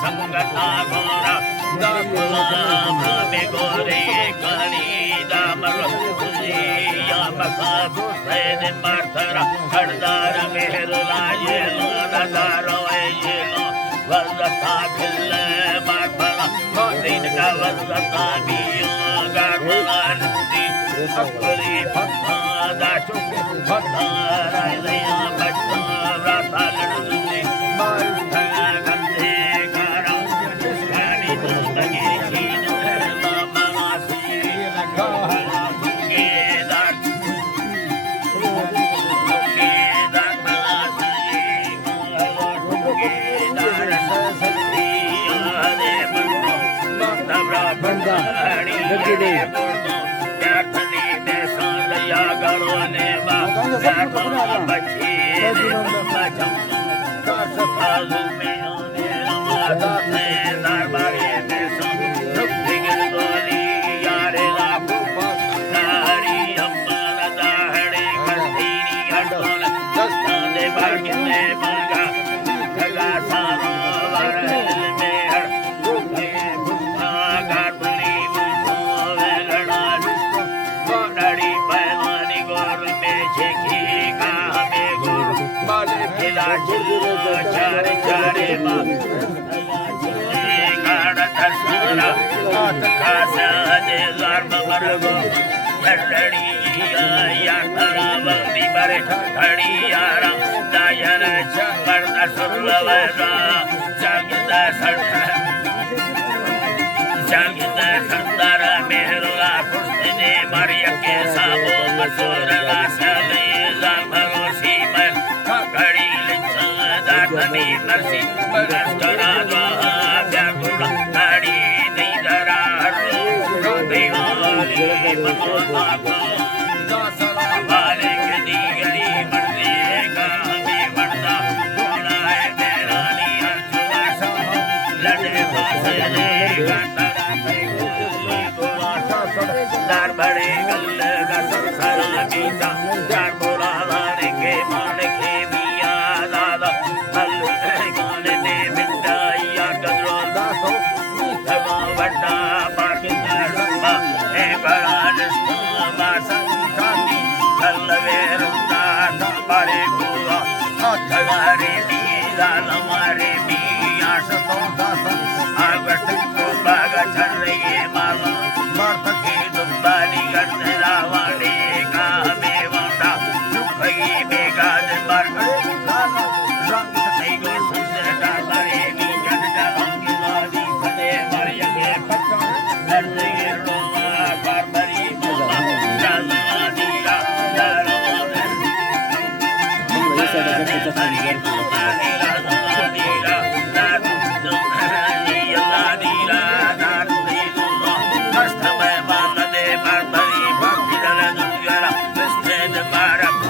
ಸಂಗತ ಘೋರ ದಾಮೆ ಗೋರೆ ಕಣಿ ದಾಮರು ಯಾಮಕ ಮಾರ್ಥರ ಹಡ್ದಾರ ಮೇರುಲಾಯೇಲೋ ನದಾರೋ ಏಲೋ ವರ್ದತಾ ಬಿಲ್ಲ ಮಾರ್ಪರ ದಿನಕ ವರ್ದತಾ ಬಿಯೋ ಗಾರ್ಮಲಾಂತಿ ಅಕ್ಕರಿ ಭಕ್ತಾದ ಚುಕ್ಕೆ ಭಕ್ತಾರಾಯ ಭಕ್ತ ವ್ರತಗಣದಲ್ಲಿ ಮಾರುತ ಗಂಧೆ ಗಾರ ಗಾಣಿ ದುಂದಗಿರಿ ಮಾಮಾಸಿ ಗಾಹೇದಾರ್ ಗಾಹೇದಾರ್ ಮಲಾಸಿ ಗಾಹೇದಾರ್ ಸಸಿಯಾದೆ ಬಂದು ತಬ್ರಾ ಬಂದಾಡಿ ಬಂದು ಯಾತನಿ ದೇಶಾಲಯ ಗರೋನೆ ಬಾ ಯಾರ್ಮಾ ಬಚ್ಚಿ ಬಚ್ಚಂ ಕಾಸಫಾಲು ಮೇನೆ ರಮಾದಾತೆ ದರ್ಬಾರಿ ದೇಶ ರುಕ್ತಿಗಿಲ್ ಗೋಲಿ ಯಾರೆ ರಾಪು ನಾರಿ ಅಮ್ಮನ ದಾಹಡೆ ಕರ್ತೀನಿ ಹಡ್ಡೋಲ ದಸ್ತಾನೆ ಬಾಗಿನೆ ಮಗ ಖಗಾ ಸಾರೋ ವರಲ್ ಮೇಹರ್ ಗುಬ್ಬೆ ಗುಬ್ಬಾ ಗಾರ್ಬಲಿ ಮುಖೋ ವೆಲಡಾಡಿ ಗೋಡಾಡಿ ಪೈಲಾನಿ ಗೋರ್ ಮೇ ಛೇಕಿ ಕಾಹಮೆ ಗೋರ್ ಬಾಲೆ ಖಿಲಾ ಚಿಲ್ಲ ಚಾರೆ ಚಾರೆ ಮಾ ಗಾಡ ದರ್ಶನ ಆತ ಕಾಸದೆ ಲಾರ್ಮ ಮರಗೋ ಹಡ್ಡಡಿ ಯಾಕರ ಬಲಿ ಬರೆ ಹಡಿ ಯಾರ ದಾಯನ ಚಂಬರ್ದ ಸುರ್ಲವರ ಜಾಗಿದ ಸಣ್ಣ ಜಾಗಿದ ಸಂದರ ಮೇರುಲ ಪುಸ್ತನೆ ಮರಿಯಕ್ಕೆ ಸಾಬೋ ಮಸೂರಲ ಸಲೈ ಲಾಲ್ಮಗೋ ಸೀಮಲ್ ಕಡಿ ಲಿಂಚ ದಾತನಿ ನರ್ಸಿ ಬರಸ್ತರ ದ್ವಾಹ ವ್ಯಾಕುಳ ಕಡಿ ನೈದರ ಹರ್ರು ದೈವಾಲಿ ಮನೋತಾಪ ದಾಸಲ ಬಾಲೆ ಗದಿಗಳಿ ಮರ್ದೆ ಕಾಮಿ ಮರ್ದ ಗೋಣಾಯ ಮೇರಾನಿ ಹರ್ಚುವಾಸ ಲಡೆ ಬಾಸಲೆ ಗಂಟರ दार बड़े गल गसर सरा बीता दार बोला लाने के मान के मिया दादा हल गाने ने बिंदा या कदरो दासो धमा वड्डा बाकिंदा रंबा ए बड़ा निष्ठा मासन काकी हल वेरुंदा बड़े गुआ हथगारे मीला लमारे मिया सतो दासा आगट को बागा चढ़ रही माला मार्थ के दुब्बानी गंधरा वाले कामे वांडा दुखई बेगाज बरकत लाला रंग सदैव सुंदर डाबरे नीजन डालोंगे वाली सदे मरियगे पक्का लड़े रोमा बारबरी मोमा जाला दीरा दारो Para